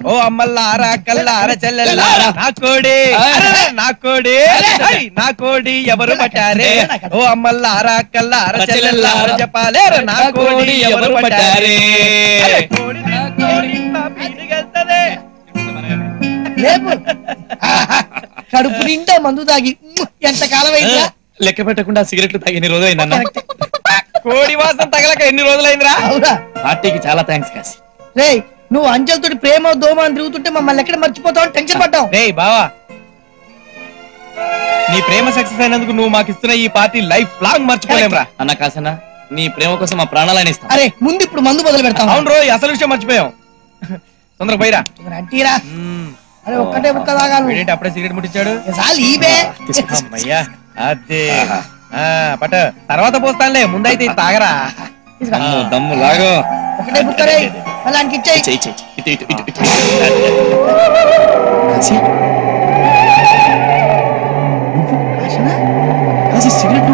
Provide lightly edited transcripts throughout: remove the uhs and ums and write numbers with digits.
ఓ అమ్మల్లారా కల్లార చెల్లెల్లారా నా కోడి ఎవరు పట్టారే ఓ అమ్మల్లారా కల్లార చెల్లెల్లారా చెప్పాలేరా నా కోడి ఎవరు పట్టారే కడుపు నిండా మందు తాగి ఎంతకాలం అయిందా? లెక్క పెట్టకుండా సిగరెట్లు తాగి ఎన్ని రోజులైందన్నా? కోడి వాసన తగలక ఎన్ని రోజులైందిరా? పార్టీకి చాలా థ్యాంక్స్ కాసి. రే నువ్వు అంజలితోటి ప్రేమ దోమ అని తిరుగుతుంటే మమ్మల్ని ఎక్కడ మర్చిపోతావు టెన్షన్ పడ్డావు. రే బావా, నీ ప్రేమ సక్సెస్ అయినందుకు నువ్వు మాకు ఇస్తున్న ఈ పార్టీ లైఫ్ లాంగ్ మర్చిపోలేంరా. అన్న కాసన్నా, నీ ప్రేమ కోసం మా ప్రాణాలని ఇస్తాం. అరే ముందు ఇప్పుడు మందు మొదలు పెడతాం. అవును రోజు అసలు విషయం మర్చిపోయాం. తొందరగా పోయిరా. అంటీరా అరే ఒక్కటే ముక్క తాగాలి. అప్పుడే సిగరెట్ ముట్టించాడు. అమ్మయ్యా అదే పట్ట తర్వాత పోస్తానులే, ముందైతే తాగరా. దమ్ము లాగో. ఒకటే బుక్క రే అలాంటి ఇచ్చేయి. సిగరెట్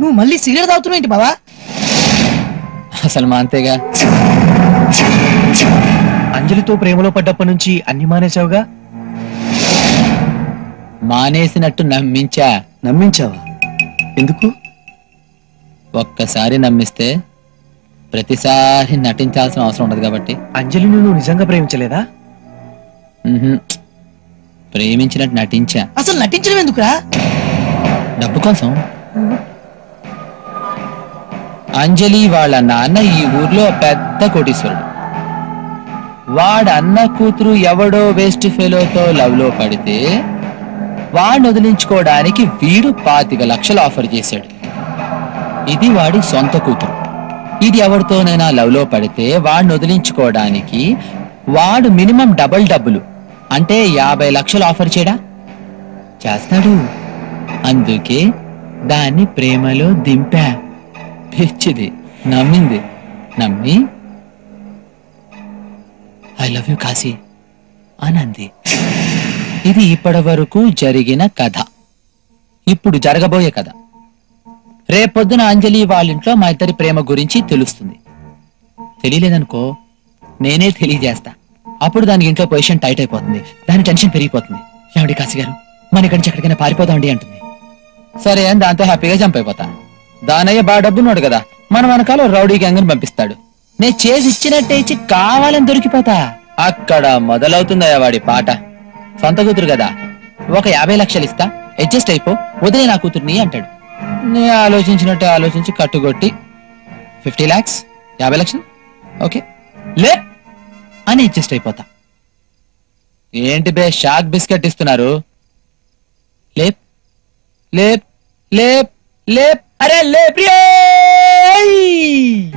నువ్వు మళ్ళీ సిగరెట్ తాగుతున్నావు ఏంటి బావా? అసలు మా అంతేగా. అంజలితో ప్రేమలో పడ్డప్పటి నుంచి అన్ని మానేసావుగా? మానేసినట్టు నమ్మించావా? ఎందుకు? ఒక్కసారి నమ్మిస్తే ప్రతిసారి నటించాల్సిన అవసరం ఉండదు కాబట్టి. అంజలి నువ్వు నిజంగా ప్రేమించలేదా? ప్రేమించినట్టు నటించా. అసలు నటించడం ఎందుకురా? డబ్బు కోసం. అంజలి వాళ్ళ నాన్న ఈ ఊర్లో పెద్ద కోటీశ్వరుడు. వాడు అన్న కూతురు ఎవడో వేస్ట్ ఫెలోతో లవ్ లో పడితే వాడిని వదిలించుకోవడానికి వీడు 25 లక్షలు ఆఫర్ చేశాడు. ఇది వాడి సొంత కూతురు. ఇది ఎవరితోనైనా లవ్ లో పడితే వాడిని వదిలించుకోవడానికి వాడు మినిమం డబ్బులు అంటే 50 లక్షలు ఆఫర్ చేయడా చేస్తాడు. అందుకే దాన్ని ప్రేమలో దింపా. పిచ్చిది నమ్మి ఐ లవ్ యూ కాశీ అనంది. ఇది ఇప్పటి వరకు జరిగిన కథ. ఇప్పుడు జరగబోయే కథ. రేపొద్దున అంజలి వాళ్ళింట్లో మా ఇద్దరి ప్రేమ గురించి తెలుస్తుంది. తెలియలేదనుకో నేనే తెలియజేస్తా. అప్పుడు దాని ఇంట్లో పొజిషన్ టైట్ అయిపోతుంది, దాని టెన్షన్ పెరిగిపోతుంది. ఏమండి కాశీ గారు, మన ఇక్కడి నుంచి ఎక్కడికైనా పారిపోతామండి అంటుంది. సరే అని దాంతో హ్యాపీగా జంప్ అయిపోతా. దానయ్య బాగా డబ్బున్నాడు కదా, మన వెనకాల రౌడీ గ్యాంగ్ ని పంపిస్తాడు. నేను చేసి ఇచ్చినట్టే ఇచ్చి కావాలని దొరికిపోతా. అక్కడ మొదలవుతుందయ్యా వాడి పాట. సొంత కూతురు కదా, ఒక 50 లక్షలు ఇస్తా, అడ్జస్ట్ అయిపో, వదిలే నా కూతుర్ని అంటాడు. నేను ఆలోచించినట్టే ఆలోచించి కట్టుకొట్టి 50 lakhs 50 లక్షలు ఓకే లే అని అడ్జస్ట్ అయిపోతా. ఏంటి బే షాక్ బిస్కెట్ ఇస్తున్నారు? లేప్ లేప్ లేప్ లేప్ అరే లేప్.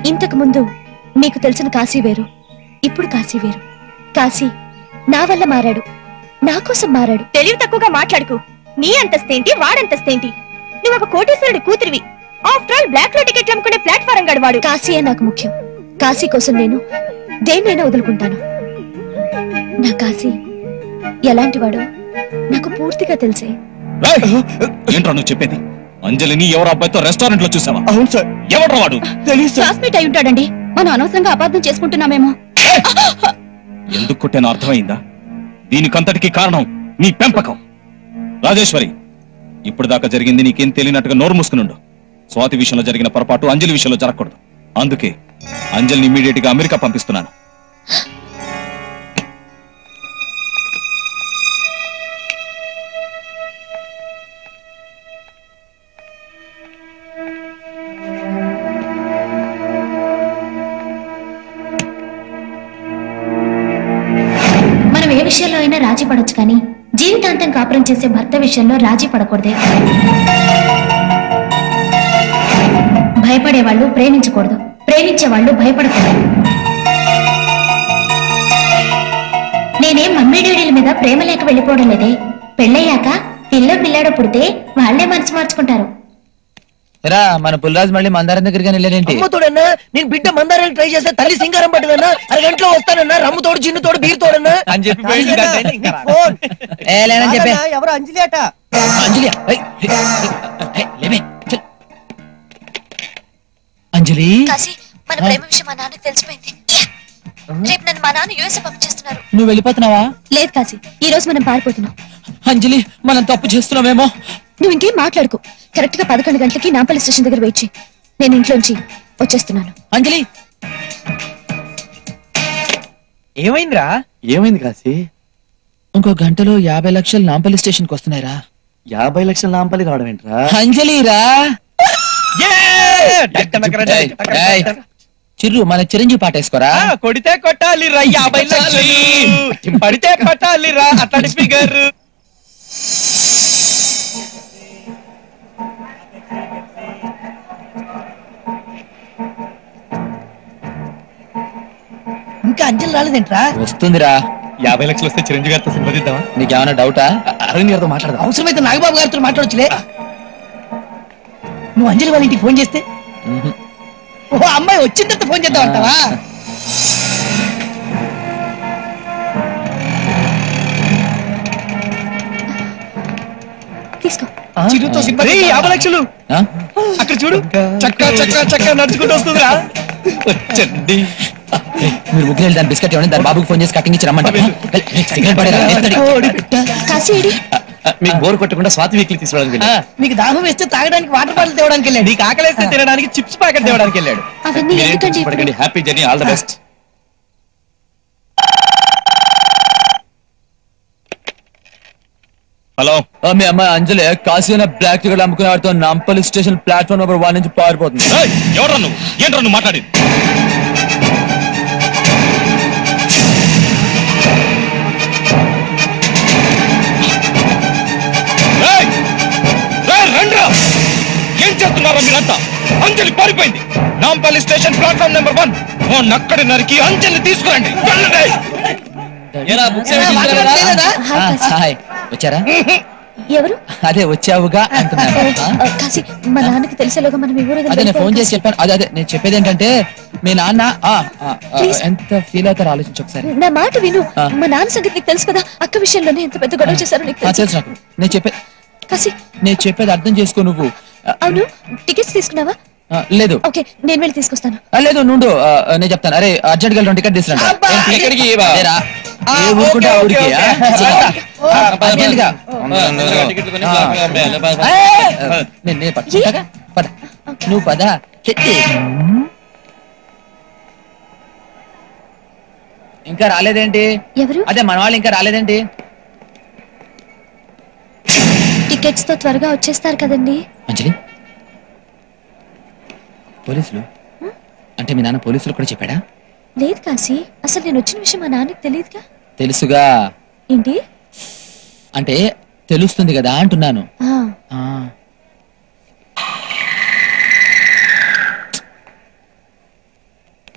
ఇంతకు ముందు మీకు తెలిసిన కాశీ వేరు, ఇప్పుడు కాశీ వేరు. కాశీ నా వల్ల మారాడు, నా కోసం మారాడు. తెలివి తక్కువగా మాట్లాడుకు. నీ అంతస్తేంటి, వాడంతస్తేంటి? నువ్వు ఒక కోటేశ్వరుడి కూతురివి. ఆఫ్టర్ ఆల్ బ్లాక్ లో టికెట్లు అమ్ముకునే ప్లాట్ఫారం గడవాడు. కాశీయే నాకు ముఖ్యం. కాశీ కోసం నేను దేన్నైనా వదులుకుంటాను. నా కాశీ ఎలాంటి వాడో నాకు పూర్తిగా తెలిసే. ఏంట్రా నువ్వు చెప్పేది? అంజలిని ఎవరు అబ్బాయితో రెస్టారెంట్ లో చూసావా? అవును సార్. ఎవడ్రా వాడు? క్లాస్మేట్ అయి ఉంటాడండి. మనం అనవసరంగా అపార్థం చేసుకుంటున్నామేమో. ఎందుకు కొట్టేనో అర్థమైందా? దీనికంతటికి కారణం నీ పెంపకం. రాజేశ్వరి, ఇప్పుడు దాకా జరిగింది నీకేం తెలియనట్టుగా నోరు మూసుకునుండు. స్వాతి విషయంలో జరిగిన పొరపాటు అంజలి విషయంలో జరగకూడదు. అందుకే అంజలిని ఇమీడియట్ గా అమెరికా పంపిస్తున్నాను. మనం ఏ విషయంలో అయినా రాజీ పడొచ్చు, కానీ జీవితాంతం కాపురం చేసే భర్త విషయంలో రాజీ పడకూడదే. భయపడేవాళ్ళు ప్రేమించకూడదు, ప్రేమించేవాళ్ళు భయపడకూడదు. నేనేం మమ్మీ డాడీల మీద ప్రేమ లేక వెళ్ళిపోవడం లేదే. పెళ్ళయ్యాక పిల్ల పిల్లాడో పుడితే వాళ్లే మనసు మార్చుకుంటారు. రా మన పుల్రాజు మళ్ళీ మందారం దగ్గరికి వెళ్ళాడేంటి? అమ్మతోడన్నా నేను బిడ్డ మందారాన్ని ట్రై చేస్తే తల్లి సింగారం పట్టదన్నా, అరగంటలో వస్తానన్నా, రమ్ముతోడు చిన్నుతోడు బీరుతోడన్నా అని చెప్పి పోయింది కదా. లేనని చెప్పే ఎవరు అంజలి అట. అంజలి లేవే చల్. అంజలి కాశీ మన ప్రేమ విషయం మా నాన్నకి తెలిసిపోయింది. రేపు నన్ను మా నాన్న యూఎస్ పంపించేస్తున్నారు. నువ్వు వెళ్ళిపోతున్నావా? లేదు కాశీ, ఈ రోజు మనం పారిపోతున్నాం. అంజలి మనం తప్పు చేస్తున్నామేమో. నువ్వు ఇంకేం మాట్లాడుకో. కరెక్ట్ గా 11 గంటలకి నాంపల్లి స్టేషన్ దగ్గర వెయిట్ చేయి. నేను ఇంట్లోంచి వచ్చేస్తున్నాను. అంజలి ఏమైందిరా? ఏమైంది కాశీ? ఇంకో గంటలో 50 లక్షలు నాంపల్లి స్టేషన్ కి వస్తున్నాయిరా. 50 లక్షల నాంపల్లి రావడం ఏంట్రా? అంజలిరా చిర్రు మన చిరంజీవి పాట వేసుకోరా. కొడితే కొట్టాలి రా 50 లక్షలు, పడితే పట్టాలి రా అతడి ఫిగర్. ఇంకా అంజలి రాలేదేంట్రా? వస్తుందిరా. 50 లక్షలు వస్తే చిరంజీవి గారితో సినిమా తీద్దామా? నీకేమైనా డౌటా? అరవింద్ గారితో మాట్లాడదాం. అవసరమైతే నాగబాబు గారితో మాట్లాడొచ్చులే. నువ్వు అంజలి వాళ్ళ ఇంటికి ఫోన్ చేస్తే ఓ అమ్మాయి వచ్చిన తర్వాత ఫోన్ చేద్దాం అంటావా? తీసుకో. చిరుతో సినిమా 50 లక్షలు ఆ? అక్కడ చూడు, చక్క చక్క చక్క నడుచుకుంటూ వస్తుందిరా. వచ్చండి. మీరు ముగ్గురు వెళ్ళి దాని బిస్కెట్ ఇవ్వండి, దాని బాబుకి ఫోన్ చేసి కటింగ్ ఇచ్చి రమ్మంటారు. సిగరెట్ పడేరా? కాశీ ఏడి? మీకు బోర్ కొట్టకుండా స్వాతి వీక్లీ తీసుకోవడానికి నీకు దాహం వేస్తే తాగడానికి వాటర్ బాటిల్ తేవడానికి వెళ్ళాడు. నీకు ఆకలేస్తే తినడానికి చిప్స్ ప్యాకెట్ తేవడానికి వెళ్ళాడు. అవన్నీ ఎందుకండి ఇప్పుడు? పడకండి. Happy journey, all the best. Hello, మీ అమ్మాయి అంజలి కాశీ బ్లాక్ టికెట్ అమ్ముకునే వాడితో నాంపల్లి స్టేషన్ ప్లాట్ఫామ్ నెంబర్ 1 నుంచి పారిపోతుంది. ఎవరా నువ్వు? ఏంట్రా నువ్వు మాట్లాడేది? ఏం చేస్తున్నారా మీరంతా? అంజలి పారిపోయింది. నాంపల్లి స్టేషన్ ప్లాట్ఫామ్ నెంబర్ 1 అక్కడ నరికి అంజలి తీసుకురండి. హాయ్ కాశీ. హాయ్, వచ్చారా? ఎవరు? అదే వచ్చావుగా అంటున్నారు. కాశీ మా నాన్నకి తెలిసేలోగా మనం ఎవరు అదే నేను ఫోన్ చేసి చెప్పాను. అదే నేను చెప్పేది ఏంటంటే మీ నాన్న Please. ఎంత ఫీల్ అవుతారో ఆలోచించు ఒకసారి. నా మాట విను. మా నాన్న సంగతి నీకు తెలుసు కదా. అక్క విషయంలోనే ఎంత పెద్ద గొడవ చేశారో నీకు తెలుసు. తెలుసు నాకు. కాశీ నేను చెప్పేది అర్థం చేసుకో నువ్వు. అవును, టికెట్స్ తీసుకున్నావా? లేదు ఓకే, నేను వెళ్ళి తీసుకొస్తాను. లేదు నుండు, నేను చెప్తాను. అరే అర్జెంట్ గా 2 టికెట్ తీసుకురండి. అబ్బా, ఎక్కడికి? అదేరా, ఏ ఊరుకుంటే ఆ ఊరికి. నేను పట్టుకుంటాగా. పద నువ్వు పద. ఇంకా రాలేదేంటి? ఎవరు? అదే మన వాళ్ళు ఇంకా రాలేదేంటి? టికెట్స్ తో త్వరగా వచ్చేస్తారు కదండి. అంజలి, పోలీసులు అంటే మీ నాన్న పోలీసులు కూడా చెప్పాడా? లేదు కాశీ, అసలు నేను వచ్చిన విషయం మా నాన్నకి తెలియదుగా. తెలుసుగా ఏంటి అంటే తెలుస్తుంది కదా అంటున్నాను.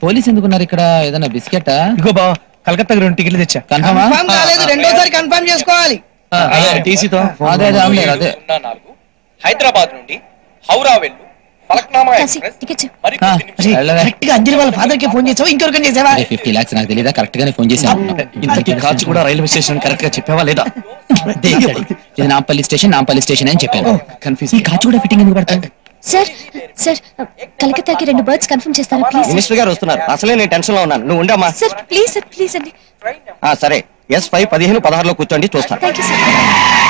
పోలీస్ ఎందుకున్నారు ఇక్కడ? ఏదైనా బిస్కెటా? ఇగో బావ, కలకత్తాకి 2 టికెట్లు తెచ్చా. కన్ఫర్మా? కన్ఫర్మ్ కాలేదు, రెండోసారి కన్ఫర్మ్ చేసుకోవాలి. టీసీతో అదే అదే అదే. హైదరాబాద్ నుండి హౌరా వెళ్ళు ఫలక్నామా కాశీ ఎక్స్ప్రెస్ టికెట్స్. మరికొద్ది నిమిషాలు. కరెక్ట్ గా అంజలి వాళ్ళ ఫాదర్ కి ఫోన్ చేసావా, ఇంకెవరికైనా చేసావా? 50 lakhs నాకు తెలీదా? కరెక్ట్ గానే ఫోన్ చేశాను. ఇంతకీ ఖర్చు కూడా రైల్వే స్టేషన్ కరెక్ట్ గా చెప్పావా లేదా? ఇది నాంపల్లి స్టేషన్ అని చెప్పాను. కన్ఫ్యూజ్. ఈ కాచు కూడా ఫిట్టింగ్ ఎందుకు పడతాయి? సార్ కలకత్తాకి 2 బర్డ్స్ కన్ఫర్మ్ చేస్తారా ప్లీజ్? మినిస్టర్ గారు వస్తున్నారు. అసలే నేను టెన్షన్ లో ఉన్నాను. నువ్వు ఉండమ్మా. సార్ ప్లీజ్ అండి. సరే, S5 15 16లో కూర్చోండి, చూస్తాను. Thank you sir.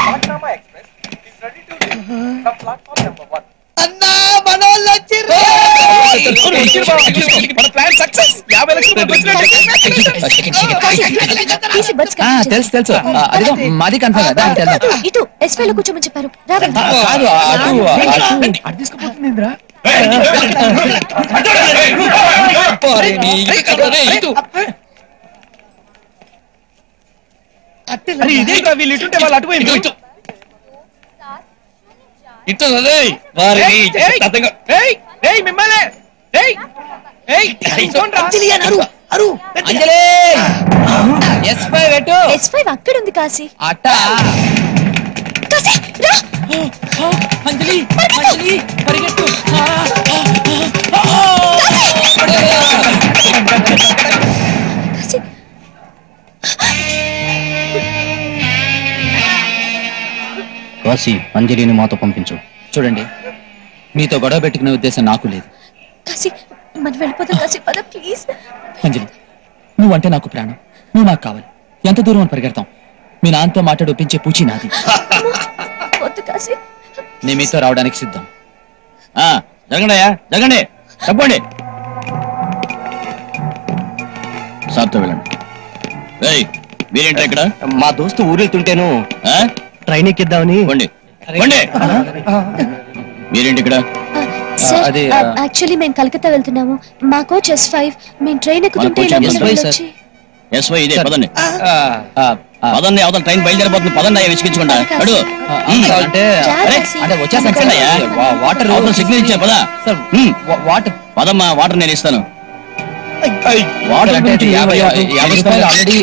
Falaknuma express is ready to leave from platform number 1. అన్నా మనోళ్ళు వచ్చిర్రు. మన ప్లాన్ సక్సెస్. 50 లక్షలు ప్లీజ్ బర్డ్స్ కన్ఫర్మ్ తెలుసు తెలుసు. అదిగో మాది కన్ఫర్మ్ కదా. వెళ్దాం. ఇటు S5 లో కూర్చోమని చెప్పారు. రావాలి. కాదు అటు అటు తీసుకుపోతుందిరా. అరే ఇదేంట్రా, వీళ్ళు ఇటుంటే వాళ్ళు అటుపోయింది. మిమ్మల్ని అంజలి అని అరు అరు. అంజలి S5 పెట్టు. S5 అక్కడ ఉంది కాశీ. అట్ట కాశీ రా. అంజలి పరిగెట్టు. కాశీ అంజలిని మాతో పంపించు. చూడండి, మీతో గొడవ పెట్టుకునే ఉద్దేశం నాకు లేదు. కాశీ మనం వెళ్ళిపోతాం. కాశీ పద ప్లీజ్. అంజలి, నువ్వంటే నాకు ప్రాణం, నువ్వు నాకు కావాలి. ఎంత దూరం అని పరిగెడతాం? మీ నాన్నతో మాట్లాడి ఒప్పించే పూచి నాది. వద్దు కాశీ. నేను మీతో రావడానికి సిద్ధం. జరగండి అయ్యా, జరగండి, చెప్పండి. సార్తో వెళ్ళండి. మీరేంటో ఇక్కడ? మా దోస్తు ఊరెళ్తుంటేను ట్రైన్ ఎక్కిద్దామని. మీరేంటి ఇక్కడ? సార్ అదే, యాక్చువల్లీ మేము కలకత్తా వెళ్తున్నాము. మా కోచ్ S5. మేము ట్రైన్ ఎక్కుతుంటే ఇలా S5 ముందుకు సార్. వచ్చి ఎస్వై ఇదే, పదండి పదండి, అవతల ట్రైన్ బయలుదేరిపోతుంది. పదండి అయ్యా, విసిగించకుండా. అడు అంటే జాగ్రత్త. వచ్చేసాను. వాటర్ అవతల సిగ్నల్ ఇచ్చారు, పదా. వాటర్ పదమ్మా, వాటర్ నేను ఇస్తాను. వాటర్ అంటే 50 రూపాయలు ఆల్రెడీ.